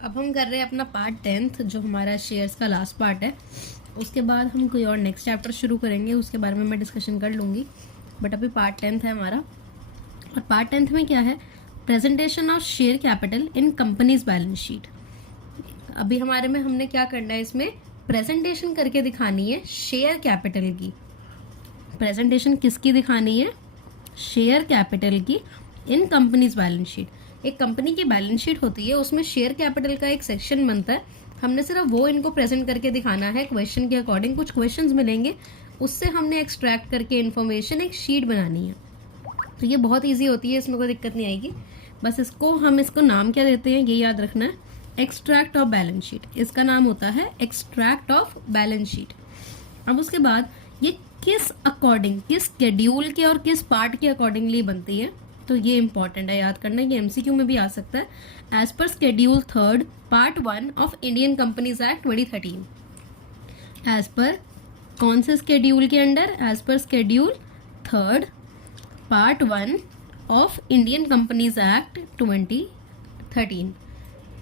अब हम कर रहे हैं अपना पार्ट 10th जो हमारा शेयर्स का लास्ट पार्ट है। उसके बाद हम कोई और नेक्स्ट चैप्टर शुरू करेंगे, उसके बारे में मैं डिस्कशन कर लूँगी। बट अभी पार्ट 10th है हमारा। और पार्ट 10th में क्या है, presentation of share capital in companies balance sheet. अभी हमारे में हमने क्या करना है, इसमें प्रेजेंटेशन करके दिखानी है शेयर कैपिटल की। प्रेजेंटेशन किसकी दिखानी है? शेयर कैपिटल की इन कंपनीज बैलेंस शीट। एक कंपनी की बैलेंस शीट होती है, उसमें शेयर कैपिटल का एक सेक्शन बनता है। हमने सिर्फ वो इनको प्रेजेंट करके दिखाना है क्वेश्चन के अकॉर्डिंग। कुछ क्वेश्चंस मिलेंगे, उससे हमने एक्सट्रैक्ट करके इन्फॉर्मेशन एक शीट बनानी है। तो ये बहुत ईजी होती है, इसमें कोई दिक्कत नहीं आएगी। बस इसको नाम क्या देते हैं ये याद रखना है, एक्सट्रैक्ट ऑफ बैलेंस शीट। इसका नाम होता है एक्सट्रैक्ट ऑफ बैलेंस शीट। अब उसके बाद ये किस अकॉर्डिंग, किस शेड्यूल के और किस पार्ट के अकॉर्डिंगली बनती है, तो ये इंपॉर्टेंट है याद करना। ये एमसीक्यू में भी आ सकता है। As per schedule 3 part 1 of Indian companies act 2013। As per कौन से शेड्यूल के अंडर? As per schedule 3 part 1 of Indian companies act 2013।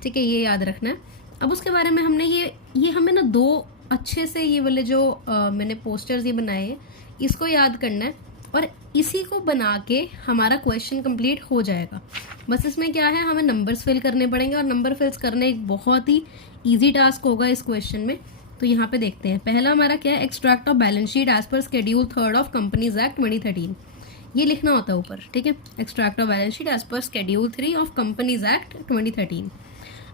ठीक है, ये याद रखना है। अब उसके बारे में हमने ये हमें ना दो अच्छे से ये वाले जो मैंने पोस्टर्स ये बनाए हैं, इसको याद करना है और इसी को बना के हमारा क्वेश्चन कंप्लीट हो जाएगा। बस इसमें क्या है, हमें नंबर्स फिल करने पड़ेंगे और नंबर फिल्स करने एक बहुत ही इजी टास्क होगा इस क्वेश्चन में। तो यहाँ पे देखते हैं, पहला हमारा क्या है, extract of balance sheet as per schedule 3 of companies act 2013। ये लिखना होता है ऊपर, ठीक है। Extract of balance sheet as per schedule 3 of companies act 2013।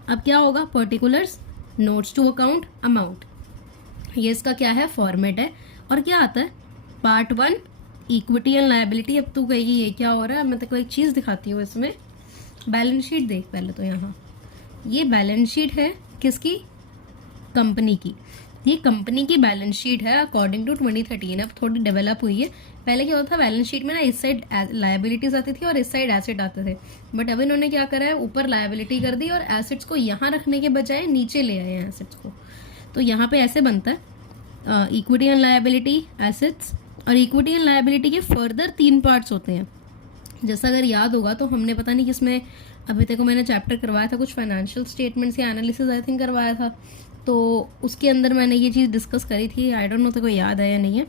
अब क्या होगा, particulars, notes to account, amount. ये इसका क्या है, फॉर्मेट है। और क्या आता है, पार्ट 1 इक्विटी एंड लायबिलिटी। अब तू कहेगी ये क्या हो रहा है, मैं तेरे को एक चीज़ दिखाती हूँ। इसमें बैलेंस शीट देख पहले तो। यहाँ ये बैलेंस शीट है किसकी, कंपनी की। ये कंपनी की बैलेंस शीट है अकॉर्डिंग टू 2013। अब थोड़ी डेवलप हुई है। पहले क्या होता था, बैलेंस शीट में ना इस साइड लायबिलिटीज आती थी और इस साइड एसेट आते थे। बट अब इन्होंने क्या करा है, ऊपर लायबिलिटी कर दी और एसेट्स को यहाँ रखने के बजाय नीचे ले आए हैं एसेट्स को। तो यहाँ पे ऐसे बनता है इक्विटी एंड लायबिलिटी, एसेट्स। और इक्विटी एंड लायबिलिटी के फर्दर 3 पार्ट्स होते हैं। जैसा अगर याद होगा तो हमने पता नहीं किसमें, अभी तक मैंने चैप्टर करवाया था, कुछ फाइनेंशियल स्टेटमेंट्स या एनालिसिस आई थिंक करवाया था। तो उसके अंदर मैंने ये चीज़ डिस्कस करी थी। आई डोंट नो तो कोई याद है या नहीं है।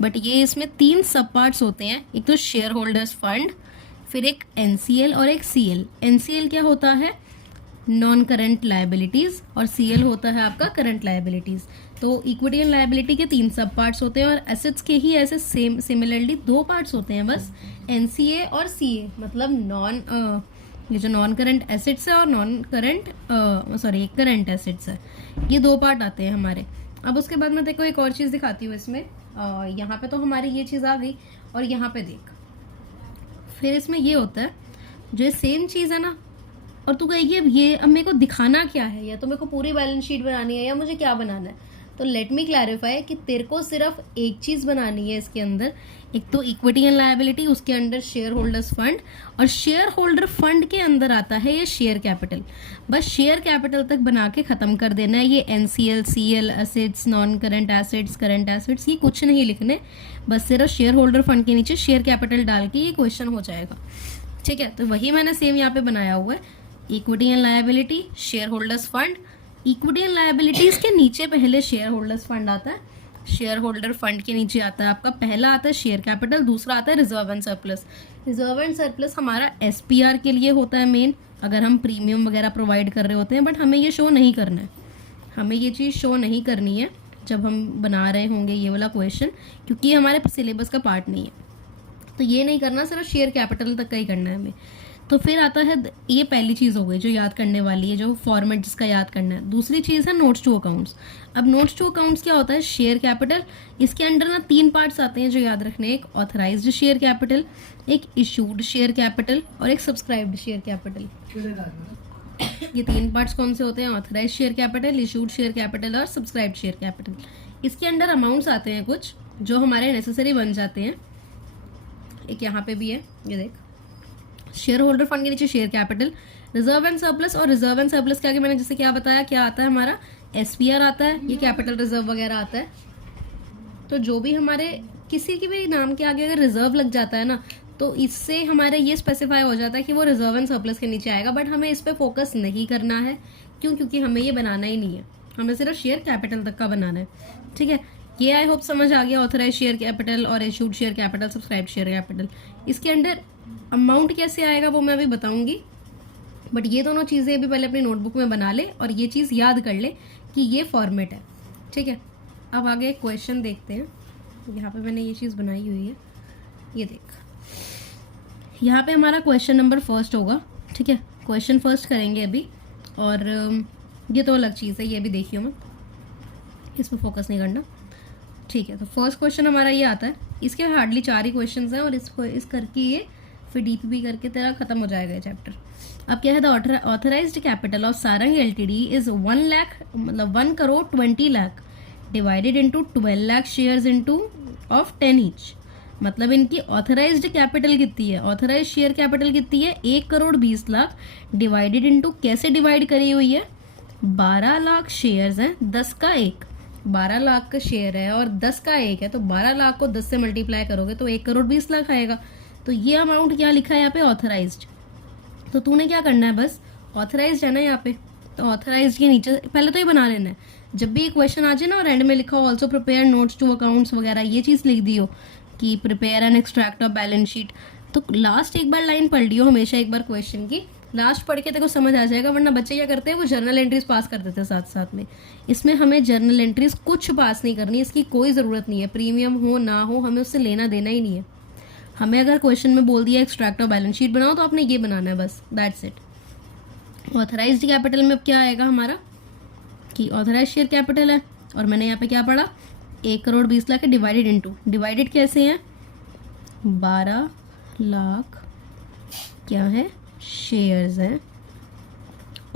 बट ये इसमें 3 सब पार्ट्स होते हैं। एक तो शेयर होल्डर्स फंड, फिर एक एनसीएल और एक सीएल। एनसीएल क्या होता है, नॉन करंट लायबिलिटीज, और सीएल होता है आपका करंट लायबिलिटीज। तो इक्विटी एंड लायबिलिटी के 3 सब पार्ट्स होते हैं और एसेट्स के ही ऐसे सिमिलरली 2 पार्ट्स होते हैं बस, एनसीए और सीए। मतलब ये जो नॉन करंट एसेट्स है और करंट एसेट्स है, ये 2 पार्ट आते हैं हमारे। अब उसके बाद मैं देखो एक और चीज़ दिखाती हूँ इसमें। यहाँ पे तो हमारी ये चीज़ आ गई, और यहाँ पे देख, फिर इसमें ये होता है जो सेम चीज़ है ना। और तू कहेगी अब ये अब मेरे को दिखाना क्या है, या तो मेरे को पूरी बैलेंस शीट बनानी है या मुझे क्या बनाना है। तो लेट मी क्लैरिफाई कि तेरे को सिर्फ एक चीज़ बनानी है इसके अंदर। एक तो इक्विटी एंड लायबिलिटी, उसके अंदर शेयर होल्डर्स फंड, और शेयर होल्डर फंड के अंदर आता है ये शेयर कैपिटल। बस शेयर कैपिटल तक बना के ख़त्म कर देना है। ये NCL, CL, assets, non current assets, current assets, ये कुछ नहीं लिखने। बस सिर्फ शेयर होल्डर फंड के नीचे शेयर कैपिटल डाल के ये क्वेश्चन हो जाएगा। ठीक है, तो वही मैंने सेम यहाँ पे बनाया हुआ है। Equity and liability, share holders fund. Equity and liabilities के नीचे पहले शेयर होल्डर्स फंड आता है। शेयर होल्डर फंड के नीचे आता है आपका, पहला आता है शेयर कैपिटल, दूसरा आता है reserve and surplus. Reserve and surplus हमारा एसपीआर के लिए होता है मेन, अगर हम प्रीमियम वगैरह प्रोवाइड कर रहे होते हैं। बट हमें ये शो नहीं करना है, हमें ये चीज़ शो नहीं करनी है जब हम बना रहे होंगे ये वाला क्वेश्चन, क्योंकि ये हमारे सिलेबस का पार्ट नहीं है। तो ये नहीं करना, सिर्फ शेयर कैपिटल तक का ही करना है हमें। तो फिर आता है, ये पहली चीज़ हो गई जो याद करने वाली है, जो फॉर्मेट जिसका याद करना है। दूसरी चीज़ है नोट्स टू अकाउंट्स। अब नोट्स टू अकाउंट्स क्या होता है, शेयर कैपिटल। इसके अंडर ना 3 पार्ट्स आते हैं जो याद रखने हैं। एक ऑथराइज्ड शेयर कैपिटल, एक इशूड शेयर कैपिटल, और एक सब्सक्राइब्ड शेयर कैपिटल। ये 3 पार्ट्स कौन से होते हैं, authorised share capital, issued share capital और सब्सक्राइब्ड शेयर कैपिटल। इसके अंडर अमाउंट्स आते हैं कुछ जो हमारे नेसेसरी बन जाते हैं। एक यहाँ पे भी है, ये देख, शेयर होल्डर फंड के नीचे share capital, reserve and surplus. और रिजर्व एंड सरप्लस के आगे मैंने जैसे क्या बताया, क्या आता है हमारा, एसपीआर आता है, ये कैपिटल रिजर्व वगैरह आता है। तो जो भी हमारे किसी की भी नाम के आगे अगर रिजर्व लग जाता है ना, तो इससे हमारा ये स्पेसिफाई हो जाता है कि वो रिजर्व एंड सरप्लस के नीचे आएगा, बट हमें इस पर फोकस नहीं करना है। क्यों? क्योंकि हमें ये बनाना ही नहीं है, हमें सिर्फ शेयर कैपिटल तक का बनाना है। ठीक है, ये आई होप समझ आ गया। ऑथराइज शेयर कैपिटल और issued share capital, subscribe share capital, इसके अंडर अमाउंट कैसे आएगा वो मैं अभी बताऊंगी, बट ये दोनों चीज़ें भी पहले अपनी नोटबुक में बना ले और ये चीज़ याद कर ले कि ये फॉर्मेट है। ठीक है, अब आगे एक क्वेश्चन देखते हैं। यहाँ पे मैंने ये चीज़ बनाई हुई है, ये देख, यहाँ पे हमारा क्वेश्चन नंबर फर्स्ट होगा। ठीक है, क्वेश्चन फर्स्ट करेंगे अभी, और ये तो अलग चीज़ है, ये भी देखियो मत, इस पर फोकस नहीं करना। ठीक है, तो फर्स्ट क्वेश्चन हमारा ये आता है, इसके हार्डली 4 ही क्वेश्चन हैं और इसको इस करके ये फिर डीपीपी करके तेरा खत्म हो जाएगा ये चैप्टर। अब क्या है, the authorised capital of Sarang LTD is 1 lakh, मतलब 1 crore 20 lakh divided into 12 lakh shares into of 10 each. मतलब इनकी ऑथराइज्ड कैपिटल कितनी है, ऑथराइज शेयर कैपिटल कितनी है, 1 करोड़ 20 लाख डिवाइडेड इंटू, कैसे डिवाइड करी हुई है, 12 लाख शेयर्स हैं, 10 का 1, 12 लाख का शेयर है और 10 का 1 है, तो 12 लाख को 10 से मल्टीप्लाई करोगे तो 1 करोड़ 20 लाख आएगा। तो ये अमाउंट क्या लिखा है यहाँ पे, ऑथराइज्ड। तो तूने क्या करना है, बस ऑथराइज्ड है ना यहाँ पे, तो ऑथराइज्ड के नीचे पहले तो ये बना लेना है। जब भी क्वेश्चन आ जाए ना और एंड में लिखा हो also prepare notes to accounts वगैरह, ये चीज़ लिख दी हो कि prepare an extract of balance sheet, तो लास्ट एक बार लाइन पढ़ लियो हमेशा एक बार क्वेश्चन की, लास्ट पढ़ के तेरे को समझ आ जाएगा। वरना बच्चे क्या करते हैं, वो जर्नल एंट्रीज पास कर देते हैं साथ साथ में। इसमें हमें जर्नल एंट्रीज कुछ पास नहीं करनी, इसकी कोई ज़रूरत नहीं है, प्रीमियम हो ना हो हमें उससे लेना देना ही नहीं है। हमें अगर क्वेश्चन में बोल दिया एक्सट्रैक्ट ऑफ बैलेंस शीट बनाओ, तो आपने ये बनाना है बस, दैट्स इट। ऑथराइज्ड कैपिटल में अब क्या आएगा हमारा कि ऑथराइज शेयर कैपिटल है, और मैंने यहाँ पे क्या पढ़ा, 1 crore 20 lakh divided into, divided कैसे हैं, 12 लाख क्या है, शेयर्स हैं,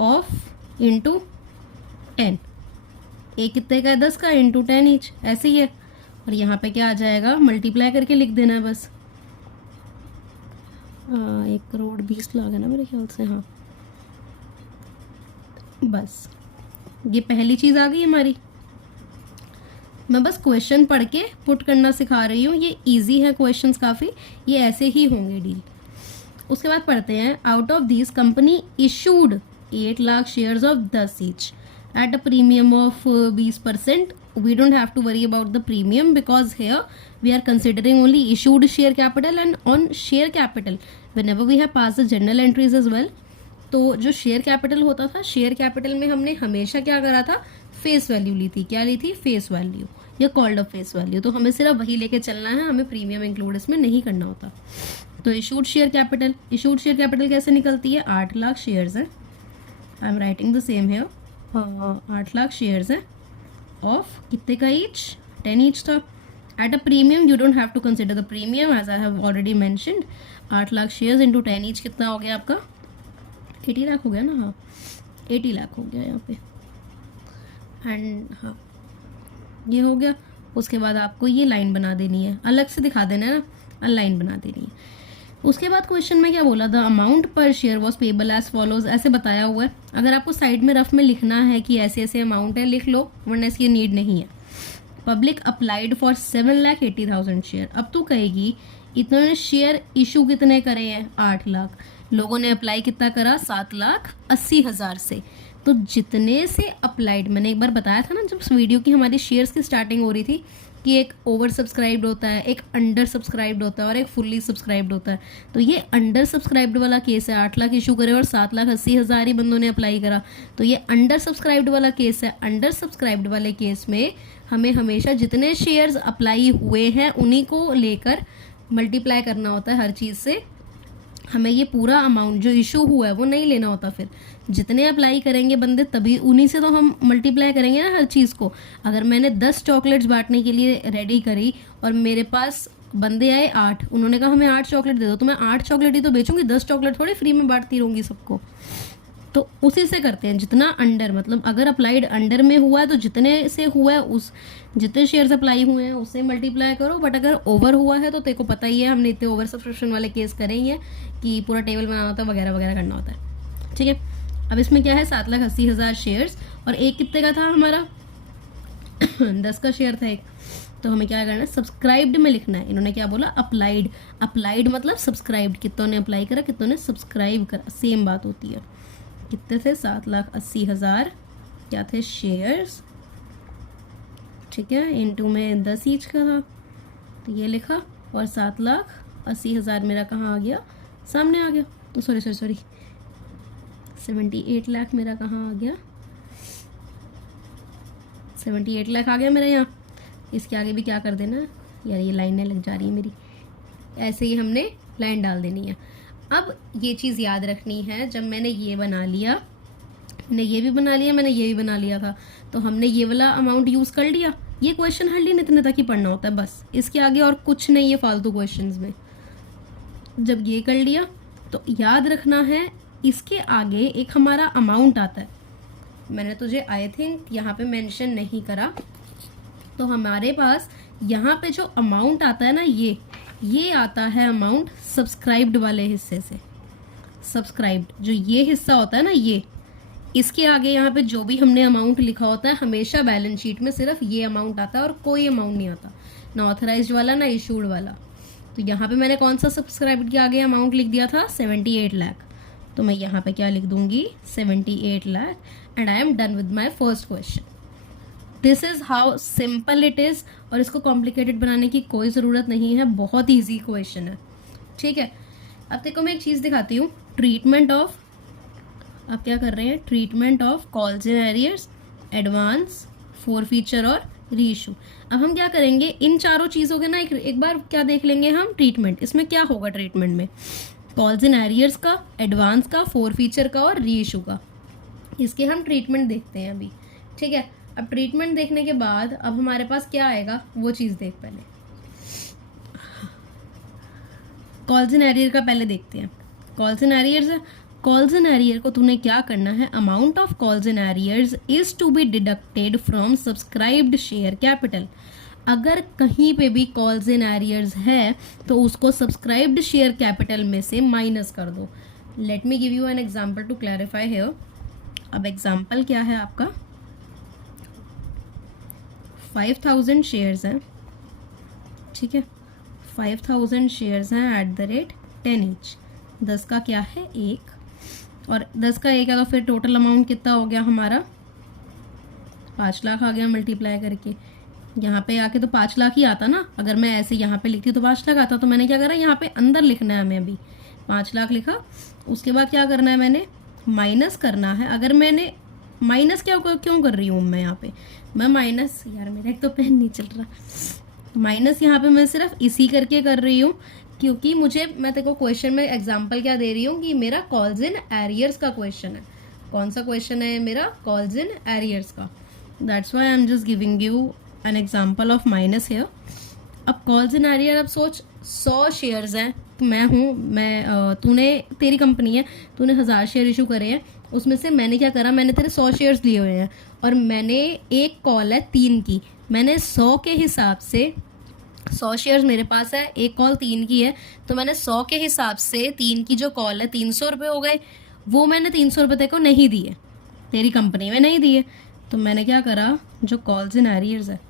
ऑफ इंटू 10, एक कितने का है, 10 का, इंटू 10 ईच, ऐसे ही है। और यहाँ पे क्या आ जाएगा, मल्टीप्लाई करके लिख देना है बस। 1 करोड़ 20 लाख है ना मेरे ख्याल से, हाँ बस ये पहली चीज़ आ गई हमारी। मैं बस क्वेश्चन पढ़ के पुट करना सिखा रही हूँ, ये इजी है क्वेश्चंस काफ़ी, ये ऐसे ही होंगे डील। उसके बाद पढ़ते हैं, out of this company issued 8 lakh shares of 10 each eight a premium of 20%. We don't have to worry about the premium because here we are considering only issued share capital, and on share capital whenever we have passed the journal entries as well, तो जो share capital होता था, share capital में हमने हमेशा क्या करा था, फेस वैल्यू ली थी। क्या ली थी, फेस वैल्यू या कॉल्ड ऑफ फेस वैल्यू। तो हमें सिर्फ वही लेके चलना है, हमें प्रीमियम इंक्लूड इसमें नहीं करना होता। तो issued share capital, issued share capital कैसे निकलती है, 8 लाख शेयर्स है, I am writing the same है, 8 लाख शेयर्स है, ऑफ कितने का ईच, 10 ईच था। At a premium you don't have to consider the premium as I have already mentioned. 8 lakh shares into 10 each कितना हो गया आपका, 80 लाख हो गया ना, हाँ 80 लाख हो गया यहाँ पे, एंड हाँ ये हो गया। उसके बाद आपको ये लाइन बना देनी है, अलग से दिखा देना है ना, लाइन बना देनी है। उसके बाद क्वेश्चन में क्या बोला, the amount per share was payable as follows, ऐसे बताया हुआ है। अगर आपको साइड में रफ में लिखना है कि ऐसे ऐसे अमाउंट है, लिख लो, वरना इसकी नीड नहीं है। Public applied for 7,80,000 share. अब तू कहेगी इतने शेयर इशू कितने करे हैं, 8 लाख, लोगों ने अप्लाई कितना करा, 7,80,000 से। तो जितने से अप्लाइड, मैंने एक बार बताया था ना जब वीडियो की हमारी शेयर्स की स्टार्टिंग हो रही थी, कि एक ओवर सब्सक्राइब्ड होता है, एक अंडर सब्सक्राइब्ड होता है और एक फुल्ली सब्सक्राइब्ड होता है। तो ये अंडर सब्सक्राइब्ड वाला केस है, 8 लाख इशू करे और 7,80,000 ही बंदों ने अप्लाई करा, तो ये अंडर सब्सक्राइब्ड वाला केस है। अंडर सब्सक्राइब्ड वाले केस में हमें हमेशा जितने शेयर्स अप्लाई हुए हैं उन्हीं को लेकर मल्टीप्लाई करना होता है हर चीज़ से। हमें ये पूरा अमाउंट जो इशू हुआ है वो नहीं लेना होता, फिर जितने अप्लाई करेंगे बंदे तभी उन्हीं से तो हम मल्टीप्लाई करेंगे ना हर चीज़ को। अगर मैंने 10 चॉकलेट्स बांटने के लिए रेडी करी और मेरे पास बंदे आए 8, उन्होंने कहा हमें 8 चॉकलेट दे दो, तो मैं 8 चॉकलेट ही तो बेचूंगी, 10 चॉकलेट थोड़ी फ्री में बांटती रहूँगी सबको। तो उसी से करते हैं, जितना अंडर, मतलब अगर अप्लाइड अंडर में हुआ है तो जितने से हुआ है उस जितने शेयर्स अप्लाई हुए हैं उससे मल्टीप्लाई करो। बट अगर ओवर हुआ है तो तेरे को पता ही है, हमने इतने ओवर सब्सक्रिप्शन वाले केस करे ही हैं कि पूरा टेबल बनाना होता है वगैरह वगैरह करना होता है। ठीक है, अब इसमें क्या है, 7,80,000 शेयर्स और एक कितने का था हमारा 10 का शेयर था एक, तो हमें क्या करना है, सब्सक्राइब्ड में लिखना है। इन्होंने क्या बोला, अप्लाइड। अप्लाइड मतलब सब्सक्राइब्ड, कितनों ने अप्लाई करा, कितनों ने सब्सक्राइब करा, सेम बात होती है। कितने थे, 7,80,000 क्या थे, शेयर्स, ठीक है, इनटू में 10 ईच का था, तो ये लिखा, और 7,80,000 मेरा कहाँ आ गया, सामने आ गया। तो सॉरी 78 लाख मेरा कहाँ आ गया, 78 लाख आ गया मेरा यहाँ। इसके आगे भी क्या कर देना है यार, ये लाइनें लग जा रही है मेरी, ऐसे ही हमने लाइन डाल देनी है। अब ये चीज़ याद रखनी है, जब मैंने ये बना लिया, मैंने ये भी बना लिया, मैंने ये भी बना लिया था, तो हमने ये वाला अमाउंट यूज़ कर लिया। ये क्वेश्चन हर दिन इतने तक ही पढ़ना होता है बस, इसके आगे और कुछ नहीं है फालतू क्वेश्चंस में। जब ये कर लिया तो याद रखना है, इसके आगे एक हमारा अमाउंट आता है, मैंने तुझे आई थिंक यहाँ पे मेंशन नहीं करा। तो हमारे पास यहाँ पे जो अमाउंट आता है ना, ये आता है अमाउंट सब्सक्राइब्ड वाले हिस्से से। सब्सक्राइब्ड जो ये हिस्सा होता है ना, ये इसके आगे यहाँ पे जो भी हमने अमाउंट लिखा होता है, हमेशा बैलेंस शीट में सिर्फ ये अमाउंट आता है और कोई अमाउंट नहीं आता, ना ऑथराइज्ड वाला ना इशूड वाला। तो यहाँ पे मैंने कौन सा सब्सक्राइब्ड के आगे अमाउंट लिख दिया था, 78 लाख। तो मैं यहाँ पे क्या लिख दूंगी, 78 lakh, and I am done with my first question. This is how simple it is, और इसको कॉम्प्लिकेटेड बनाने की कोई ज़रूरत नहीं है, बहुत ईजी क्वेश्चन है, ठीक है। अब देखो मैं एक चीज़ दिखाती हूँ, ट्रीटमेंट ऑफ, आप क्या कर रहे हैं, treatment of calls in arrears, advance, forfeiture और रीइशू। अब हम क्या करेंगे, इन चारों चीज़ों के ना एक बार क्या देख लेंगे हम, ट्रीटमेंट। इसमें क्या होगा ट्रीटमेंट में, कॉल्स इन एरियर्स का, एडवांस का, फोरफीचर का और रीइशू का, इसके हम ट्रीटमेंट देखते हैं अभी, ठीक है। अब ट्रीटमेंट देखने के बाद अब हमारे पास क्या आएगा, वो चीज़ देख पहले। कॉल्स इन एरियर का पहले देखते हैं। Calls in arrears, calls in arrear को तूने क्या करना है, amount of calls in arrears is to be deducted from subscribed share capital. अगर कहीं पे भी कॉल्स इन एरियर्स है तो उसको सब्सक्राइब्ड शेयर कैपिटल में से माइनस कर दो। Let me give you an example to clarify here. अब एग्जाम्पल क्या है आपका, 5,000 शेयर्स हैं, ठीक है, 5,000 शेयर्स हैं एट द रेट 10 ईच। 10 का क्या है, 1, और 10 का 1 है, तो फिर टोटल अमाउंट कितना हो गया हमारा, 5 लाख आ गया मल्टीप्लाई करके। यहाँ पे आके तो 5 लाख ही आता ना, अगर मैं ऐसे यहाँ पे लिखती तो 5 लाख आता। तो मैंने क्या करा, यहाँ पे अंदर लिखना है हमें, अभी 5 लाख लिखा, उसके बाद क्या करना है, मैंने माइनस करना है। अगर मैंने माइनस क्यों कर रही हूँ मैं यहाँ पे, मैं माइनस, यार मेरा एक तो पेन नहीं चल रहा, माइनस यहाँ पे मैं सिर्फ इसी करके कर रही हूँ क्योंकि मैं तेरे को क्वेश्चन में एग्जांपल क्या दे रही हूँ कि मेरा कॉल्स इन एरियर्स का क्वेश्चन है। कौन सा क्वेश्चन है मेरा, कॉल्स इन एरियर्स का, that's why I am just giving you an example of minus here. अब कॉल्स इन एरियर, अब सोच 100 शेयर्स हैं, तूने तेरी कंपनी है, तूने 1000 शेयर इशू करे हैं, उसमें से मैंने क्या करा, मैंने तेरे 100 शेयर्स लिए हुए हैं और मैंने एक कॉल है 3 की, मैंने 100 के हिसाब से 100 शेयर्स मेरे पास है, एक कॉल 3 की है, तो मैंने 100 के हिसाब से 3 की जो कॉल है 300 रुपये हो गए, वो मैंने 300 रुपये तेरे को नहीं दिए, तेरी कंपनी में नहीं दिए। तो मैंने क्या करा, जो कॉल्स इन एरियर्स है,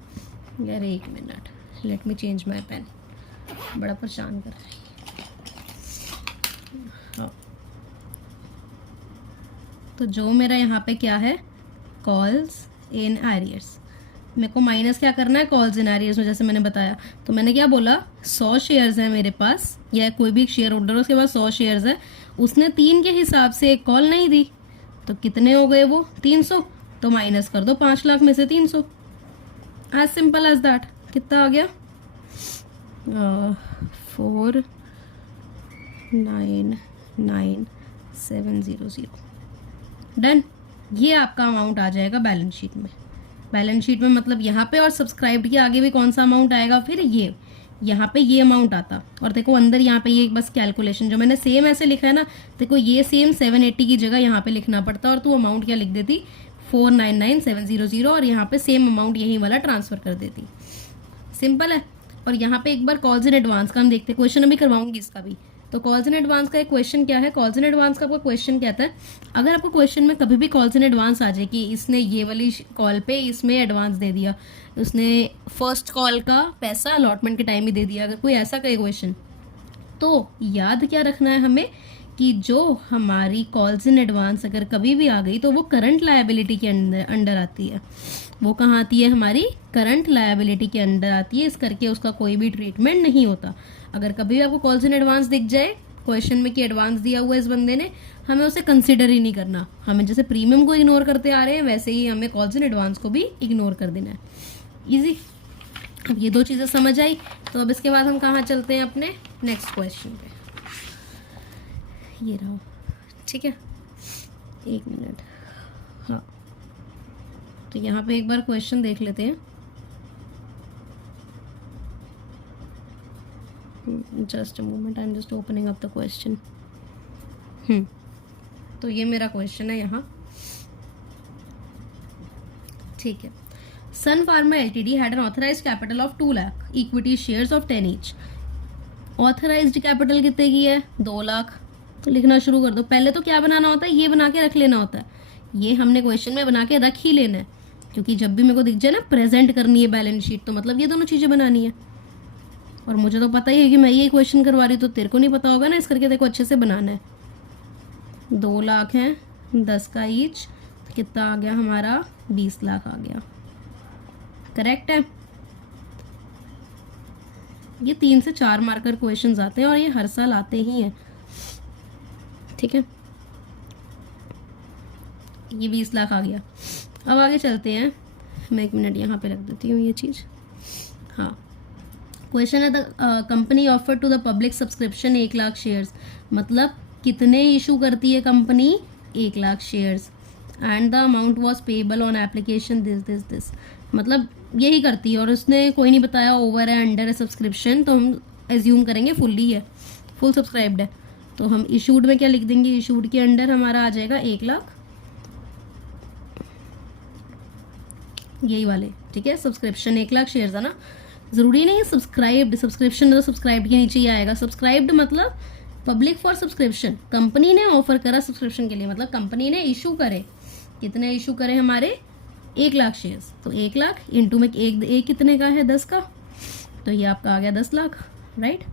यार एक minute, let me change my pen, बड़ा परेशान कर रहा है। हाँ, तो जो मेरा यहाँ पे क्या है, कॉल्स इन एरियर्स, मेरे को माइनस क्या करना है, कॉल्स इन एरियर्स में, जैसे मैंने बताया। तो मैंने क्या बोला, 100 शेयर्स हैं मेरे पास, या कोई भी शेयर होल्डर है उसके पास 100 शेयर्स है, उसने 3 के हिसाब से एक कॉल नहीं दी, तो कितने हो गए वो, 300, तो माइनस कर दो 5 लाख में से 300, एज सिंपल एज दैट। कितना आ गया, 4,99700, डन। ये आपका अमाउंट आ जाएगा बैलेंस शीट में। बैलेंस शीट में मतलब यहाँ पे, और सब्सक्राइब्ड के आगे भी कौन सा अमाउंट आएगा, फिर ये यहाँ पे ये अमाउंट आता, और देखो अंदर यहाँ पे ये बस कैलकुलेशन जो मैंने सेम ऐसे लिखा है ना, देखो ये सेम 780 की जगह यहाँ पे लिखना पड़ता, और तू अमाउंट क्या लिख देती, 4,99700, और यहाँ पे सेम अमाउंट यही वाला ट्रांसफर कर देती। सिंपल है। और यहाँ पे एक बार कॉल्स इन एडवांस का हम देखते हैं, क्वेश्चन अभी करवाऊंगी इसका भी, तो कॉल्स इन एडवांस का एक क्वेश्चन क्या है, कॉल्स इन एडवांस का आपका क्वेश्चन कहता है अगर आपको क्वेश्चन में कभी भी कॉल्स इन एडवांस आ जाए कि इसने ये वाली कॉल पे इसमें एडवांस दे दिया, उसने फर्स्ट कॉल का पैसा अलॉटमेंट के टाइम ही दे दिया, अगर कोई ऐसा कोई क्वेश्चन, तो याद क्या रखना है हमें कि जो हमारी कॉल्स इन एडवांस अगर कभी भी आ गई तो वो करंट लायबिलिटी के अंडर आती है। वो कहाँ आती है, हमारी करंट लायबिलिटी के अंडर आती है, इस करके उसका कोई भी ट्रीटमेंट नहीं होता। अगर कभी भी आपको कॉल्स इन एडवांस दिख जाए क्वेश्चन में कि एडवांस दिया हुआ है इस बंदे ने, हमें उसे कंसिडर ही नहीं करना। हमें जैसे प्रीमियम को इग्नोर करते आ रहे हैं वैसे ही हमें कॉल्स इन एडवांस को भी इग्नोर कर देना है। इजी। अब ये दो चीज़ें समझ आई, तो अब इसके बाद हम कहाँ चलते हैं अपने नेक्स्ट क्वेश्चन पे। ये रहा, ठीक है, 1 मिनट। हाँ, तो यहाँ पे एक बार क्वेश्चन देख लेते हैं। Just a moment, I am just opening up the question. तो ये मेरा क्वेश्चन है यहाँ, ठीक है। Sun Pharma LTD had an authorized capital of 2 lakh, equity shares of 10 each. Authorized capital कितने की है, 2 लाख। तो लिखना शुरू कर दो। पहले तो क्या बनाना होता है, ये बना के रख लेना होता है। ये हमने क्वेश्चन में बना के रख ही लेना है, क्योंकि जब भी मेरे को दिख जाए ना प्रेजेंट करनी है बैलेंस शीट, तो मतलब ये दोनों चीज़ें बनानी है। और मुझे तो पता ही है कि मैं ये क्वेश्चन करवा रही हूँ, तो तेरे को नहीं पता होगा ना, इस करके देखो अच्छे से बनाना है। 2 लाख है, 10 का ईच, तो कितना आ गया हमारा, 20 लाख आ गया। करेक्ट है। ये 3 से 4 मार्कर क्वेश्चंस आते हैं और ये हर साल आते ही हैं, ठीक है। ये 20 लाख आ गया। अब आगे चलते हैं, मैं 1 मिनट यहाँ पे रख देती हूँ ये चीज़। हाँ, क्वेश्चन है, the company offer to the public subscription 1 lakh shares. मतलब कितने इशू करती है company, 1 lakh shares. And the amount was payable on application this. मतलब यही करती है, और उसने कोई नहीं बताया ओवर है अंडर है सब्सक्रिप्शन, तो हम एज्यूम करेंगे फुल्ली है, फुल सब्सक्राइब्ड है। तो हम इशूड में क्या लिख देंगे, इशूड के अंडर हमारा आ जाएगा 1 लाख, यही वाले, ठीक है। सब्सक्रिप्शन 1 लाख शेयर्स है ना, जरूरी नहीं है सब्सक्राइब्ड, सब्सक्रिप्शन तो सब्सक्राइब्ड के नीचे ही आएगा। सब्सक्राइब्ड मतलब पब्लिक फॉर सब्सक्रिप्शन, कंपनी ने ऑफर करा सब्सक्रिप्शन के लिए, मतलब कंपनी ने इशू करे। कितने इशू करे हमारे, 1 लाख शेयर्स। तो 1 लाख इंटू में एक कितने का है, 10 का, तो ये आपका आ गया 10 लाख, राइट।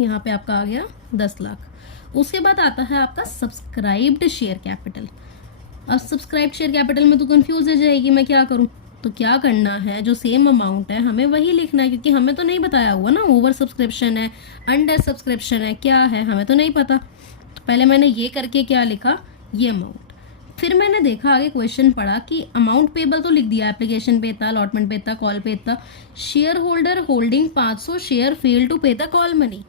यहाँ पे आपका आ गया 10 लाख। उसके बाद आता है आपका सब्सक्राइब्ड शेयर कैपिटल। अब सब्सक्राइब्ड शेयर कैपिटल में तो कंफ्यूज हो जाएगी, मैं क्या करूँ। तो क्या करना है, जो सेम अमाउंट है हमें वही लिखना है, क्योंकि हमें तो नहीं बताया हुआ ना ओवर सब्सक्रिप्शन है, अंडर सब्सक्रिप्शन है, क्या है हमें तो नहीं पता। तो पहले मैंने ये करके क्या लिखा, ये अमाउंट। फिर मैंने देखा, आगे क्वेश्चन पढ़ा कि अमाउंट पेबल तो लिख दिया, एप्लीकेशन पे इतना, अलॉटमेंट पे इतना, कॉल पे इतना। Share holder holding 500 share fail to pay the call money.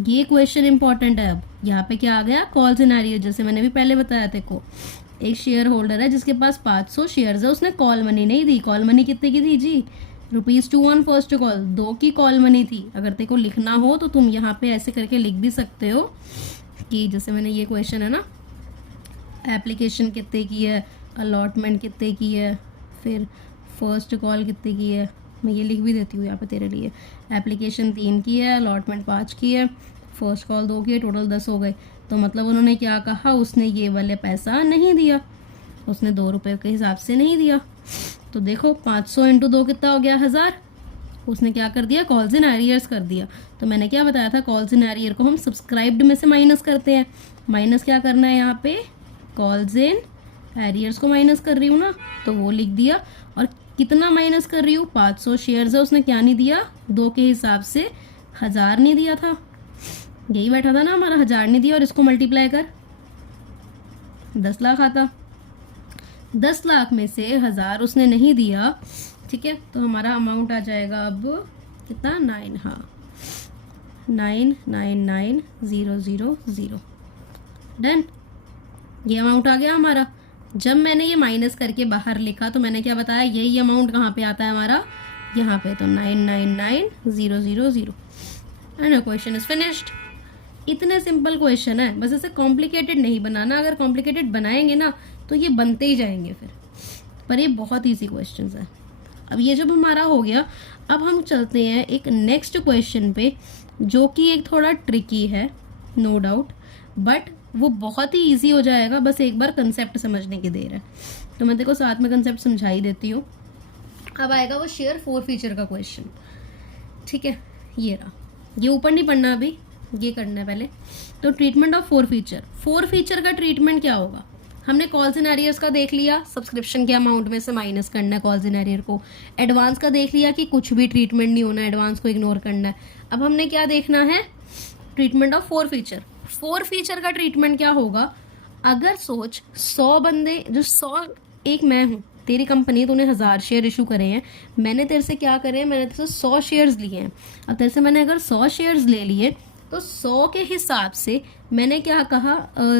ये क्वेश्चन इंपॉर्टेंट है। अब यहाँ पे क्या आ गया, कॉल सिनेरियो, जैसे मैंने भी पहले बताया थे को, एक शेयर होल्डर है जिसके पास 500 शेयर्स है, उसने कॉल मनी नहीं दी। कॉल मनी कितने की थी जी, ₹2 ऑन फर्स्ट कॉल, 2 की कॉल मनी थी। अगर तेरे को लिखना हो तो तुम यहाँ पे ऐसे करके लिख भी सकते हो कि जैसे मैंने ये क्वेश्चन है ना, एप्लीकेशन कितने की है, अलॉटमेंट कितने की है, फिर फर्स्ट कॉल कितने की है, मैं ये लिख भी देती हूँ यहाँ पे तेरे लिए। एप्लीकेशन 3 की है, अलॉटमेंट 5 की है, फर्स्ट कॉल 2 की है, टोटल 10 हो गए। तो मतलब उन्होंने क्या कहा, उसने ये वाले पैसा नहीं दिया, उसने 2 रुपये के हिसाब से नहीं दिया। तो देखो 500 इंटू 2 कितना हो गया, 1000। उसने क्या कर दिया, कॉल्स इन एरियर्स कर दिया। तो मैंने क्या बताया था, कॉल्स इन एरियर को हम सब्सक्राइब्ड में से माइनस करते हैं। माइनस क्या करना है यहाँ पे, कॉल्स इन एरियर्स को माइनस कर रही हूँ ना, तो वो लिख दिया। और कितना माइनस कर रही हूँ, 500 शेयर्स है, उसने क्या नहीं दिया, 2 के हिसाब से 1000 नहीं दिया था। यही बैठा था ना हमारा, 1000 नहीं दिया, और इसको मल्टीप्लाई कर 10 लाख आता। 10 लाख में से 1000 उसने नहीं दिया, ठीक है। तो हमारा अमाउंट आ जाएगा अब कितना, 9, हाँ 999000। डन, ये अमाउंट आ गया हमारा। जब मैंने ये माइनस करके बाहर लिखा तो मैंने क्या बताया, यही अमाउंट कहाँ पे आता है हमारा, यहाँ पे। तो 999000 एंड क्वेश्चन इज फिनिश्ड। इतने सिंपल क्वेश्चन है, बस इसे कॉम्प्लिकेटेड नहीं बनाना। अगर कॉम्प्लिकेटेड बनाएंगे ना तो ये बनते ही जाएंगे फिर, पर ये बहुत ईजी क्वेश्चन है। अब ये जब हमारा हो गया, अब हम चलते हैं एक नेक्स्ट क्वेश्चन पे, जो कि एक थोड़ा ट्रिकी है नो डाउट, बट वो बहुत ही इजी हो जाएगा, बस एक बार कंसेप्ट समझने की देर है। तो मैं देखो साथ में कंसेप्ट समझा ही देती हूँ। अब आएगा वो शेयर 4 फीचर का क्वेश्चन, ठीक है, ये रहा। ये ऊपर नहीं पढ़ना अभी, ये करना है पहले। तो ट्रीटमेंट ऑफ 4 फीचर, 4 फीचर का ट्रीटमेंट क्या होगा? हमने कॉल्स इन एरियर्स का देख लिया, सब्सक्रिप्शन के अमाउंट में से माइनस करना है कॉल्स इन एरियर को। एडवांस का देख लिया कि कुछ भी ट्रीटमेंट नहीं होना, एडवांस को इग्नोर करना है। अब हमने क्या देखना है? Treatment of 4 feature. 4 फीचर का ट्रीटमेंट क्या होगा? अगर सोच 100 बंदे, जो 100, एक मैं हूँ, तेरी कंपनी, तूने 1000 शेयर इशू करे हैं, मैंने तेरे से क्या करे हैं, मैंने तेरे से 100 शेयर्स लिए हैं। अब तेरे से मैंने अगर 100 शेयर्स ले लिए तो 100 के हिसाब से मैंने क्या कहा,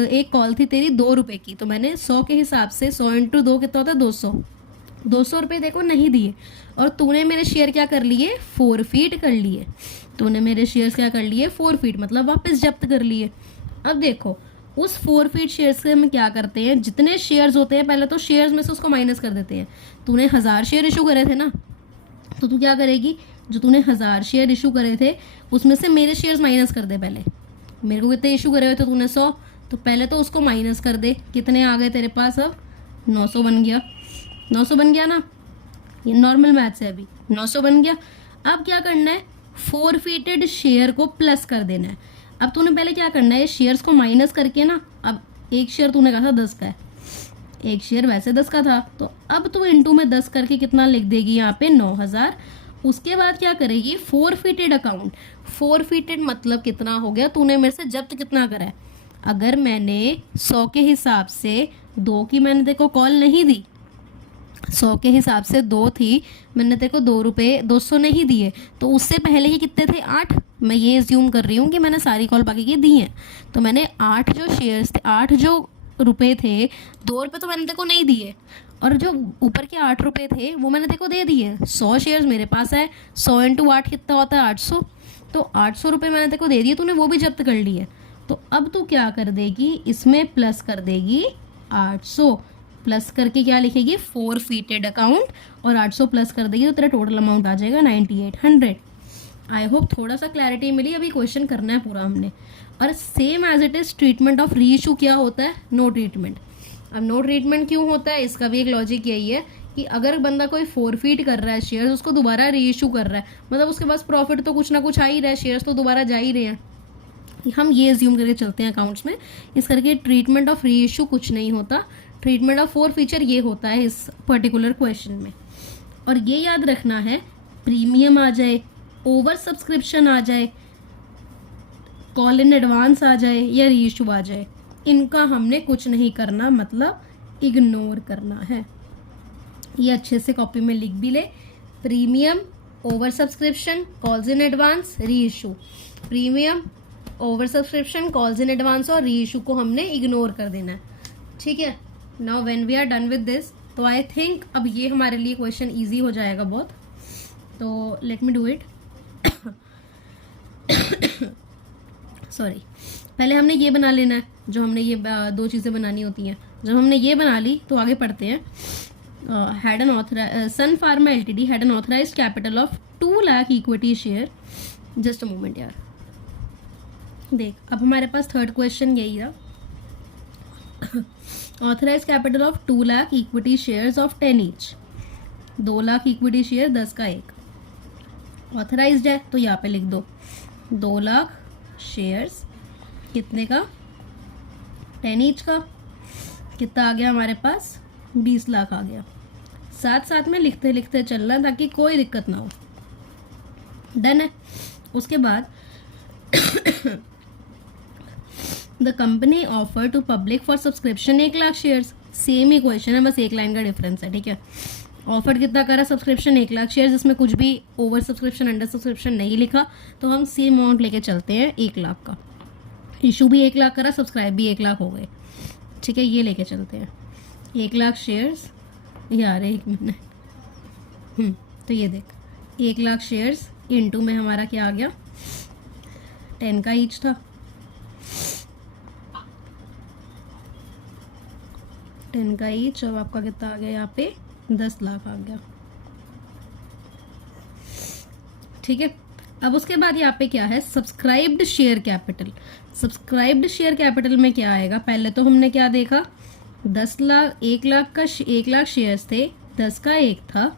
एक कॉल थी तेरी 2 रुपए की, तो मैंने 100 के हिसाब से 100 × 2 कितना होता है? 200। 200 रुपये देखो नहीं दिए, और तूने मेरे शेयर क्या कर लिए? फोरफीट कर लिए। तूने मेरे शेयर्स क्या कर लिए? फोरफीट, मतलब वापस जब्त कर लिए। अब देखो उस फोरफीट शेयर्स से हम क्या करते हैं, जितने शेयर्स होते हैं पहले तो शेयर्स में से उसको माइनस कर देते हैं। तूने 1000 शेयर इशू करे थे ना, तो तू क्या करेगी, जो तूने 1000 शेयर इशू करे थे उसमें से मेरे शेयर्स माइनस कर दे। पहले मेरे को कितने इशू करे हुए थे तूने? 100, तो पहले तो उसको माइनस कर दे। कितने आ गए तेरे पास? अब 900 बन गया। 900 बन गया ना, ये नॉर्मल मैथ्स है, अभी 900 बन गया। अब क्या करना है? फोरफीटेड शेयर को प्लस कर देना है। अब तूने पहले क्या करना है, शेयर्स को माइनस करके ना, अब एक शेयर तूने कहा था 10 का है, एक शेयर वैसे 10 का था, तो अब तू इनटू में 10 करके कितना लिख देगी यहाँ पे? 9000। उसके बाद क्या करेगी? फोरफीटेड अकाउंट। फोरफीटेड मतलब कितना हो गया? तूने मेरे से जब्त कितना करा है? अगर मैंने 100 के हिसाब से 2 की मैंने देखो कॉल नहीं दी, 100 के हिसाब से 2 थी, मैंने तेरे को 2 रुपये 200 नहीं दिए, तो उससे पहले ही कितने थे? 8। मैं ये एज्यूम कर रही हूँ कि मैंने सारी कॉल बाकी की दी हैं, तो मैंने 8 जो शेयर्स थे, 8 जो रुपए थे, 2 रुपये तो मैंने तेरे को नहीं दिए, और जो ऊपर के 8 रुपये थे वो मैंने तेरे को दे दिए। 100 शेयर्स मेरे पास है, 100 × 8 कितना होता है? 800। तो 800 रुपये मैंने तेरे को दे दिए, तूने वो भी जब्त कर लिए। तो अब तू क्या कर देगी, इसमें प्लस कर देगी 800, प्लस करके क्या लिखेगी? फोरफीटेड अकाउंट, और 800 प्लस कर देगी तो तेरा टोटल अमाउंट आ जाएगा 9800। आई होप थोड़ा सा क्लैरिटी मिली। अभी क्वेश्चन करना है पूरा हमने, और same as it is treatment of re issue क्या होता है? No treatment. अब नो ट्रीटमेंट क्यों होता है, इसका भी एक लॉजिक यही है कि अगर बंदा कोई फोरफीट कर रहा है शेयर्स, उसको दोबारा री इशू कर रहा है, मतलब उसके पास प्रॉफिट तो कुछ ना कुछ आ ही रहा है, शेयर्स तो दोबारा जा ही रहे हैं, हम ये एज्यूम करके चलते हैं अकाउंट्स में। इस करके ट्रीटमेंट ऑफ री इशू कुछ नहीं होता, ट्रीटमेंट ऑफ 4 फीचर ये होता है इस पर्टिकुलर क्वेश्चन में। और ये याद रखना है, प्रीमियम आ जाए, ओवर सब्सक्रिप्शन आ जाए, कॉल इन एडवांस आ जाए, या री इशू आ जाए, इनका हमने कुछ नहीं करना, मतलब इग्नोर करना है। ये अच्छे से कॉपी में लिख भी ले, premium, over subscription, calls in advance, re issue. Premium, over subscription, calls in advance और री इशू को हमने इग्नोर कर देना है, ठीक है। Now when we are done with this, तो आई थिंक अब ये हमारे लिए क्वेश्चन इजी हो जाएगा बहुत। तो let me do it. Sorry, पहले हमने ये बना लेना है, जो हमने ये 2 चीज़ें बनानी होती हैं। जब हमने ये बना ली तो आगे पढ़ते हैं। Had an authorise, Sun Pharma LTD had an authorise capital of 2 lakh equity share. Just a moment यार, देख अब हमारे पास थर्ड क्वेश्चन यही था। Authorise capital of 2 lakh equity shares of 10 each. 2 lakh equity share, 10 का एक। ऑथराइज्ड है तो यहाँ पे लिख दो 2 लाख शेयर्स, कितने का? 10 ईच का। कितना आ गया हमारे पास? 20 लाख आ गया। साथ साथ में लिखते लिखते चलना ताकि कोई दिक्कत ना हो। डन है। उसके बाद the company offer to public for subscription 1 lakh shares. Same ही क्वेश्चन है, बस 1 लाइन का डिफरेंस है, ठीक है। ऑफर कितना करा? सब्सक्रिप्शन 1 लाख शेयर्स, इसमें कुछ भी ओवर सब्सक्रिप्शन अंडर सब्सक्रिप्शन नहीं लिखा, तो हम सेम अमाउंट लेके चलते हैं 1 लाख का। इशू भी 1 लाख करा, सब्सक्राइब भी 1 लाख हो गए, ठीक है। ये लेके चलते हैं 1 लाख शेयर्स। यार 1 मिनट, तो ये देख 1 लाख शेयर्स इनटू में हमारा क्या आ गया? 10 का ईच था, 10 का ईच। अब आपका कितना आ गया यहाँ पे? 10 लाख आ गया। ठीक है। अब उसके बाद यहाँ पे क्या है, subscribed share capital. Subscribed share capital में क्या आएगा, पहले तो हमने क्या देखा, 10 लाख, 1 लाख का 1 लाख शेयर्स थे, 10 का 1 था,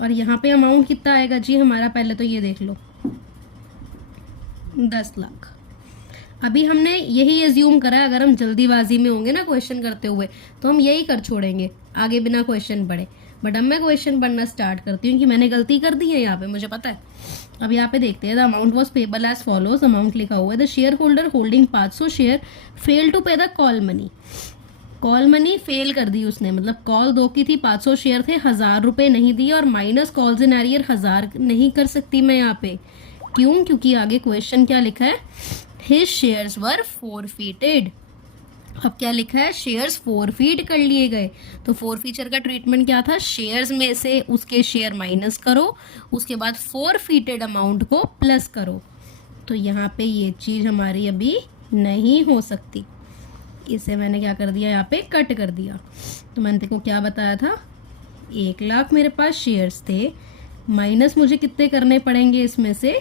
और यहाँ पे अमाउंट कितना आएगा जी हमारा, पहले तो ये देख लो 10 लाख। अभी हमने यही एज्यूम करा है, अगर हम जल्दीबाजी में होंगे ना क्वेश्चन करते हुए तो हम यही कर छोड़ेंगे आगे बिना क्वेश्चन पढ़े। बट अब मैं क्वेश्चन पढ़ना स्टार्ट करती हूँ कि मैंने गलती कर दी है यहाँ पे, मुझे पता है। अब यहाँ पे देखते हैं, the amount was payable as follows. Amount लिखा हुआ है, the share holder holding 500 share fail to pay the call money. Call money fail कर दी उसने, मतलब कॉल 2 की थी, 500 शेयर थे, 1000 रुपये नहीं दिए, और माइनस कॉल्स इन एरियर 1000 नहीं कर सकती मैं यहाँ पे। क्यों? क्योंकि आगे क्वेश्चन क्या लिखा है, हिज शेयर्स वर फोरफीटेड। अब क्या लिखा है, शेयर्स फोरफीट कर लिए गए। तो फोरफीचर का ट्रीटमेंट क्या था, शेयर्स में से उसके शेयर माइनस करो, उसके बाद फोरफीटेड अमाउंट को प्लस करो। तो यहाँ पे ये चीज़ हमारी अभी नहीं हो सकती, इसे मैंने क्या कर दिया, यहाँ पे कट कर दिया। तो मैंने देखो क्या बताया था, 1 लाख मेरे पास शेयर्स थे, माइनस मुझे कितने करने पड़ेंगे इसमें से,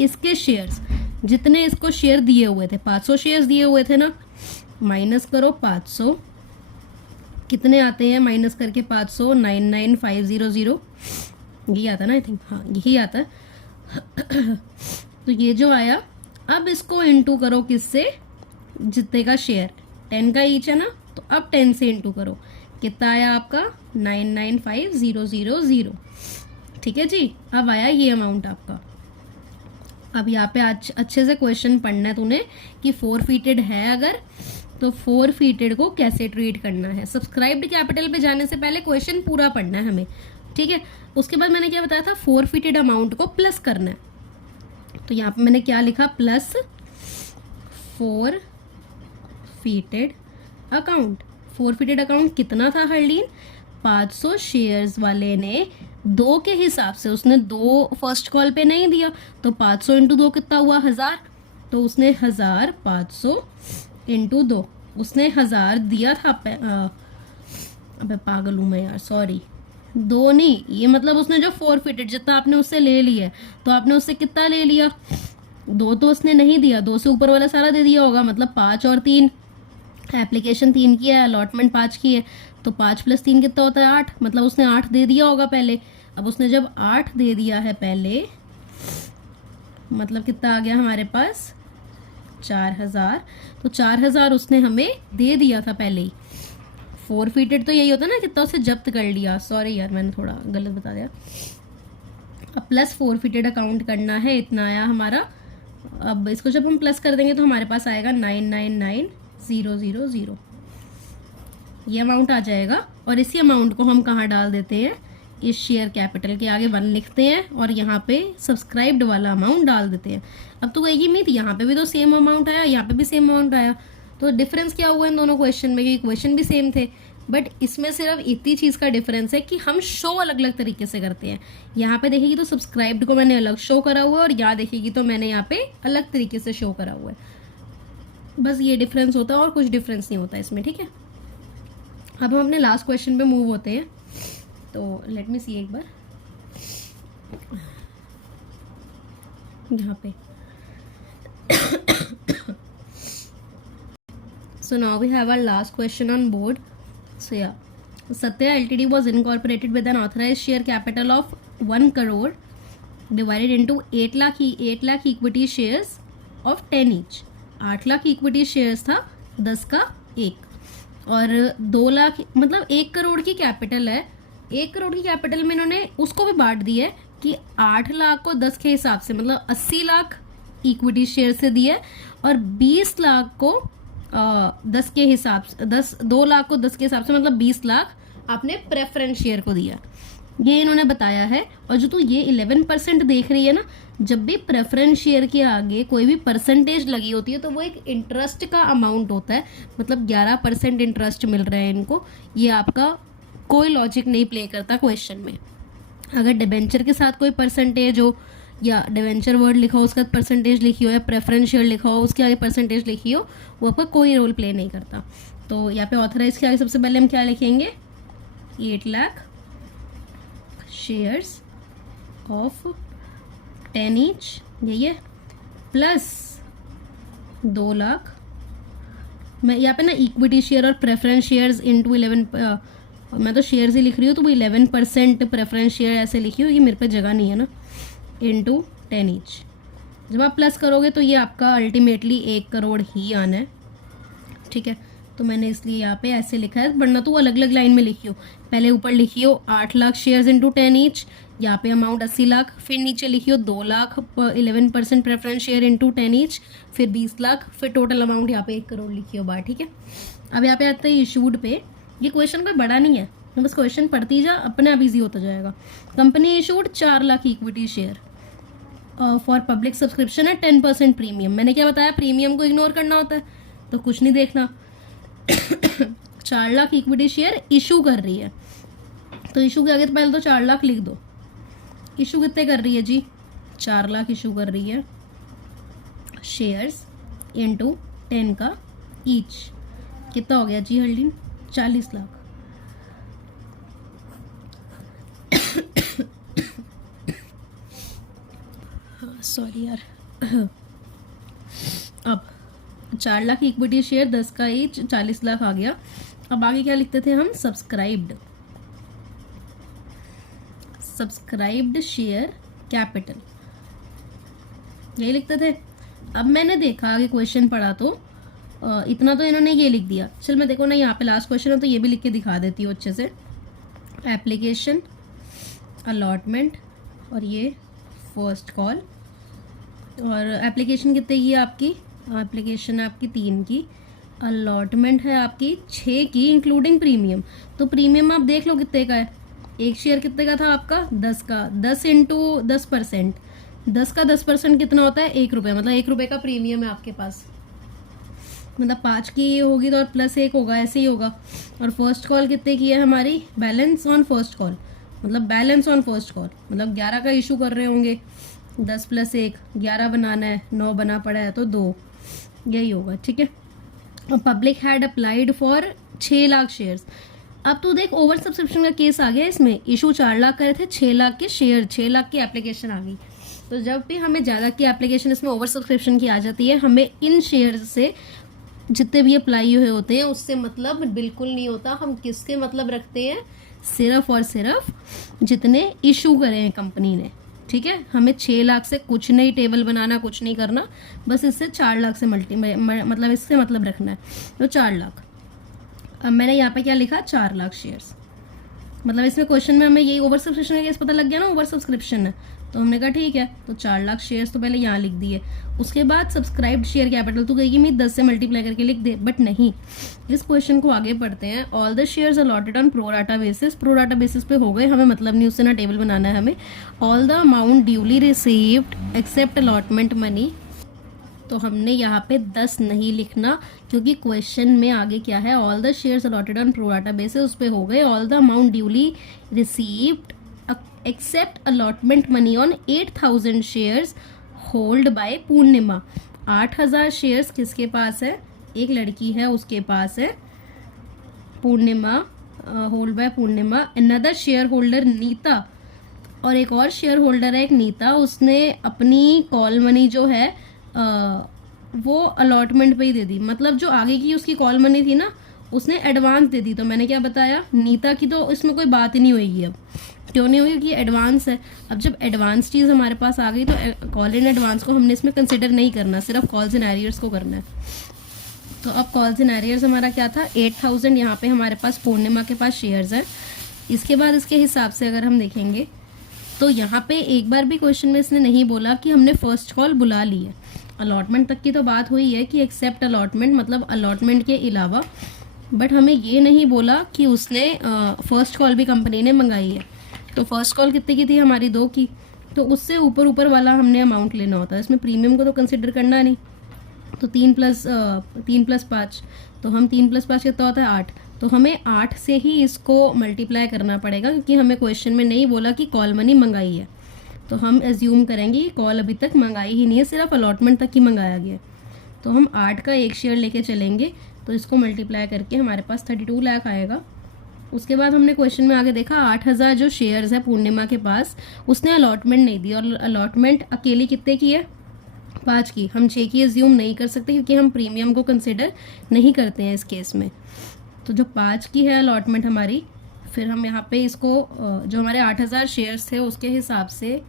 इसके शेयर्स जितने इसको शेयर दिए हुए थे, 500 शेयर्स दिए हुए थे ना, माइनस करो 500, कितने आते हैं माइनस करके 500, 99500, यही आता ना, आई थिंक, हाँ यही आता है। तो ये जो आया, अब इसको इंटू करो किससे, जितने का शेयर 10 का ईच है ना, तो अब 10 से इंटू करो, कितना आया आपका 995000। ठीक है जी, अब आया ये अमाउंट आपका। अब यहाँ पे आज अच्छे से क्वेश्चन पढ़ना है तूने कि फोरफीटेड है अगर, तो फोरफीटेड को कैसे ट्रीट करना है। सब्सक्राइब्ड कैपिटल पे जाने से पहले क्वेश्चन पूरा पढ़ना है हमें, ठीक है। उसके बाद मैंने क्या बताया था, फोरफीटेड अमाउंट को प्लस करना है। तो यहाँ पे मैंने क्या लिखा, प्लस फोरफीटेड अकाउंट। फोरफीटेड अकाउंट कितना था हरलीन, 500 शेयर्स वाले ने 2 के हिसाब से, उसने 2 फर्स्ट कॉल पे नहीं दिया, तो 500 इंटू 2 कितना हुआ, 1000। तो उसने 1000, 500 इंटू 2, उसने 1000 दिया था। अबे पागल हूँ मैं यार, सॉरी, 2 नहीं, ये मतलब उसने जो फोरफीटेड जितना आपने उससे ले लिया, तो आपने उससे कितना ले लिया, 2 तो उसने नहीं दिया, 2 से ऊपर वाला सारा दे दिया होगा, मतलब 5 और 3, एप्लीकेशन 3 की है, अलॉटमेंट 5 की है, तो 5 + 3 कितना होता है, 8, मतलब उसने 8 दे दिया होगा पहले। अब उसने जब 8 दे दिया है पहले, मतलब कितना आ गया हमारे पास, 4000। तो 4000 उसने हमें दे दिया था पहले ही। फोरफीटेड तो यही होता है ना, कितना उसे जब्त कर लिया, सॉरी यार मैंने थोड़ा गलत बता दिया। अब प्लस फोरफीटेड अकाउंट करना है, इतना आया हमारा। अब इसको जब हम प्लस कर देंगे तो हमारे पास आएगा 999000, ये अमाउंट आ जाएगा। और इसी अमाउंट को हम कहाँ डाल देते हैं, इस शेयर कैपिटल के आगे 1 लिखते हैं, और यहाँ पे सब्सक्राइब्ड वाला अमाउंट डाल देते हैं। अब तो कहेगी मीत, यहाँ पे भी तो सेम अमाउंट आया, यहाँ पे भी सेम अमाउंट आया, तो डिफरेंस क्या हुआ इन दोनों क्वेश्चन में, क्योंकि क्वेश्चन भी सेम थे, बट इसमें सिर्फ इतनी चीज़ का डिफरेंस है कि हम शो अलग अलग तरीके से करते हैं। यहाँ पे देखेगी तो सब्सक्राइब्ड को मैंने अलग शो करा हुआ है, और यहाँ देखेगी तो मैंने यहाँ पे अलग तरीके से शो करा हुआ है। बस ये डिफरेंस होता है और कुछ डिफरेंस नहीं होता इसमें, ठीक है। अब हम अपने लास्ट क्वेश्चन पे मूव होते हैं, तो लेट मी सी एक बार यहाँ पे। So now we have our last question on board. So yeah, Satya Ltd was incorporated with an authorized share capital of 1 crore divided into 8 lakh equity shares of 10 each. 8 lakh equity shares था, 10 का 1, और 2 लाख मतलब 1 करोड़ की capital है। 1 करोड़ की capital में इन्होंने उसको भी बांट दी है कि 8 लाख को 10 के हिसाब से, मतलब 80 लाख इक्विटी शेयर से दिया है, और 20 लाख को 10 के हिसाब से, 2 लाख को 10 के हिसाब से, मतलब 20 लाख आपने प्रेफरेंस शेयर को दिया, ये इन्होंने बताया है। और जो तू ये 11% देख रही है ना, जब भी प्रेफरेंस शेयर के आगे कोई भी परसेंटेज लगी होती है तो वो एक इंटरेस्ट का अमाउंट होता है, मतलब 11% इंटरेस्ट मिल रहा है इनको। ये आपका कोई लॉजिक नहीं प्ले करता क्वेश्चन में। अगर डिबेंचर के साथ कोई परसेंटेज हो, या डिवेंचर वर्ड लिखा हो उसका परसेंटेज लिखी हो, या प्रेफरेंस शेयर लिखा हो उसके आगे परसेंटेज लिखी हो, वो आपका कोई रोल प्ले नहीं करता। तो यहाँ पे ऑथराइज के आगे सबसे पहले हम क्या लिखेंगे, 8 लाख शेयर्स ऑफ 10 ईच, यही है, प्लस 2 लाख। मैं यहाँ पे ना इक्विटी शेयर और प्रेफरेंस शेयर्स इंटू 11, मैं तो शेयर्स ही लिख रही हूँ तो वो 11% प्रेफरेंस शेयर ऐसे लिखी हो, ये मेरे पे जगह नहीं है ना, इंटू 10 ईच। जब आप प्लस करोगे तो ये आपका अल्टीमेटली 1 करोड़ ही आना है, ठीक है। तो मैंने इसलिए यहाँ पे ऐसे लिखा है, वरना तो वो अलग अलग लाइन में लिखी हो, पहले ऊपर लिखी हो 8 लाख शेयर्स इंटू 10 ईच, यहाँ पे अमाउंट 80 लाख, फिर नीचे लिखी हो 2 lakh 11% preference share into 10 each, फिर 20 लाख, फिर टोटल अमाउंट यहाँ पे 1 करोड़ लिखी हो बार, ठीक है। अब यहाँ पे आता है इशूड पे। ये क्वेश्चन कोई बड़ा नहीं है, तो बस क्वेश्चन पढ़ती जा, अपने आप ईजी होता जाएगा। Company issued 4 lakh equity share for public subscription है 10% प्रीमियम। मैंने क्या बताया, प्रीमियम को इग्नोर करना होता है, तो कुछ नहीं देखना। 4 लाख इक्विटी शेयर इशू कर रही है, तो इशू के आगे तो पहले तो 4 लाख लिख दो। इशू कितने कर रही है जी, 4 लाख इशू कर रही है शेयर्स इंटू 10 का ईच, कितना हो गया जी हल्दीन, 40 लाख। सॉरी यार। अब 4 लाख इक्विटी शेयर 10 का ईच, 40 लाख आ गया। अब आगे क्या लिखते थे हम, सब्सक्राइब्ड शेयर कैपिटल, यही लिखते थे। अब मैंने देखा आगे क्वेश्चन पढ़ा तो इतना तो इन्होंने ये लिख दिया। चल मैं देखो ना, यहाँ पे लास्ट क्वेश्चन है तो ये भी लिख के दिखा देती हूँ अच्छे से। एप्लीकेशन, अलॉटमेंट और ये फर्स्ट कॉल। और एप्लीकेशन कितने की है आपकी, एप्लीकेशन है आपकी 3 की, अलॉटमेंट है आपकी 6 की इंक्लूडिंग प्रीमियम। तो प्रीमियम आप देख लो कितने का है, एक शेयर कितने का था आपका, 10 का, 10 इंटू 10%, 10 का 10% कितना होता है, 1 रुपये, मतलब 1 रुपये का प्रीमियम है आपके पास। मतलब 5 की होगी तो और प्लस 1 होगा, ऐसे ही होगा। और फर्स्ट कॉल कितने की है हमारी, बैलेंस ऑन फर्स्ट कॉल, मतलब बैलेंस ऑन फर्स्ट कॉल, मतलब 11 का इशू कर रहे होंगे, 10 प्लस 1 11 बनाना है, 9 बना पड़ा है तो 2, यही होगा, ठीक है। और public had applied for 6 lakh shares. अब तो देख ओवर सब्सक्रिप्शन का केस आ गया इसमें, इशू 4 लाख करे थे, 6 लाख के शेयर, 6 लाख की एप्लीकेशन आ गई। तो जब भी हमें ज़्यादा की एप्लीकेशन इसमें ओवर सब्सक्रिप्शन की आ जाती है, हमें इन शेयर से जितने भी अप्लाई हुए होते हैं उससे मतलब बिल्कुल नहीं होता। हम किसके मतलब रखते हैं, सिर्फ और सिर्फ जितने इशू करे हैं कंपनी ने, ठीक है। हमें 6 लाख से कुछ नहीं टेबल बनाना, कुछ नहीं करना, बस इससे 4 लाख से मतलब इससे मतलब रखना है, तो 4 लाख। अब मैंने यहाँ पे क्या लिखा, 4 लाख शेयर्स, मतलब इसमें क्वेश्चन में हमें यही ओवर सब्सक्रिप्शन का केस पता लग गया ना, ओवर सब्सक्रिप्शन है, तो हमने कहा ठीक है, तो 4 लाख शेयर्स तो पहले यहाँ लिख दिए। उसके बाद सब्सक्राइब्ड शेयर कैपिटल, तो कहेगी मैं 10 से मल्टीप्लाई करके लिख दे, बट नहीं। इस क्वेश्चन को आगे पढ़ते हैं। All the shares allotted on pro rata basis, pro rata basis पे हो गए, हमें मतलब नहीं, उससे ना टेबल बनाना है हमें। All the amount duly received except allotment money, तो हमने यहाँ पे 10 नहीं लिखना, क्योंकि क्वेश्चन में आगे क्या है, all the shares allotted on pro rata basis, उस पे हो गए। All the amount duly received except allotment money on 8000 shares hold by Purnima. 8000 shares किसके पास है, एक लड़की है उसके पास है, Purnima, hold by Purnima. Another shareholder Neeta, और एक और शेयर होल्डर है एक नीता, उसने अपनी कॉल मनी जो है वो अलॉटमेंट पे ही दे दी, मतलब जो आगे की उसकी कॉल मनी थी ना उसने एडवांस दे दी। तो मैंने क्या बताया, नीता की तो इसमें कोई बात ही नहीं होगी। अब क्यों नहीं होगी, कि एडवांस है। अब जब एडवांस चीज़ हमारे पास आ गई तो कॉल इन एडवांस को हमने इसमें कंसिडर नहीं करना, सिर्फ कॉल्स इन एरियर्स को करना है। तो अब कॉल्स इन एरियर्स हमारा क्या था, 8000 यहाँ पे हमारे पास पूर्णिमा के पास शेयर्स है। इसके बाद इसके हिसाब से अगर हम देखेंगे तो यहाँ पे एक बार भी क्वेश्चन में इसने नहीं बोला कि हमने फर्स्ट कॉल बुला ली है। अलॉटमेंट तक की तो बात हुई है कि एक्सेप्ट अलॉटमेंट, मतलब अलॉटमेंट के अलावा, बट हमें ये नहीं बोला कि उसने फर्स्ट कॉल भी कंपनी ने मंगाई है। तो फर्स्ट कॉल कितने की थी हमारी, 2 की, तो उससे ऊपर ऊपर वाला हमने अमाउंट लेना होता है। इसमें प्रीमियम को तो कंसिडर करना नहीं, तो 3 प्लस 5, तो हम 3 प्लस 5 कितना होता है 8, तो हमें 8 से ही इसको मल्टीप्लाई करना पड़ेगा, क्योंकि हमें क्वेश्चन में नहीं बोला कि कॉल मनी मंगाई है। तो हम एज्यूम करेंगे कि कॉल अभी तक मंगाई ही नहीं है, सिर्फ अलॉटमेंट तक ही मंगाया गया। तो हम 8 का एक शेयर लेके चलेंगे, तो इसको मल्टीप्लाई करके हमारे पास 32 लाख आएगा। उसके बाद हमने क्वेश्चन में आगे देखा 8,000 जो शेयर्स है पूर्णिमा के पास, उसने अलॉटमेंट नहीं दी, और अलॉटमेंट अकेली कितने की है? 5 की। हम 6 की एज्यूम नहीं कर सकते क्योंकि हम प्रीमियम को कंसिडर नहीं करते हैं इस केस में। तो जो 5 की है अलॉटमेंट हमारी, फिर हम यहाँ पे इसको जो हमारे 8,000 शेयर्स थे उसके हिसाब से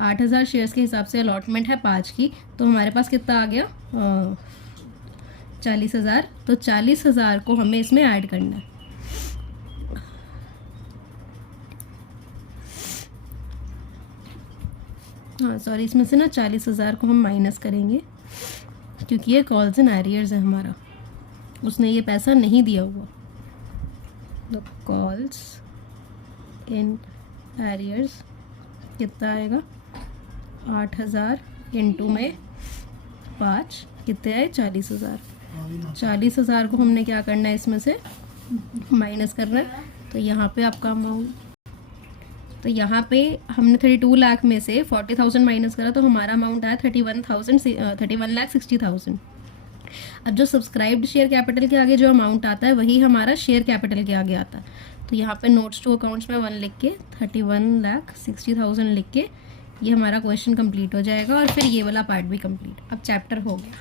8,000 शेयर्स के हिसाब से अलॉटमेंट है 5 की, तो हमारे पास कितना आ गया? 40,000। तो 40,000 को हमें इसमें ऐड करना है। हाँ सॉरी, इसमें से ना 40,000 को हम माइनस करेंगे क्योंकि ये कॉल्स इन एरियर्स है हमारा, उसने ये पैसा नहीं दिया हुआ। द कॉल्स इन एरियर्स कितना आएगा? 8,000 इंटू में 5 कितने आए? 40,000। 40,000 को हमने क्या करना है? इसमें से माइनस करना है। तो यहाँ पे आपका अमाउंट, तो यहाँ पे हमने 32 लाख में से 40,000 माइनस करा तो हमारा अमाउंट आया 31,60,000। अब जो सब्सक्राइब्ड शेयर कैपिटल के आगे जो अमाउंट आता है वही हमारा शेयर कैपिटल के आगे आता है। तो यहाँ पे नोट्स टू अकाउंट्स में 1 लिख के 31,60,000 लिख के ये हमारा क्वेश्चन कंप्लीट हो जाएगा और फिर ये वाला पार्ट भी कंप्लीट। अब चैप्टर हो गया।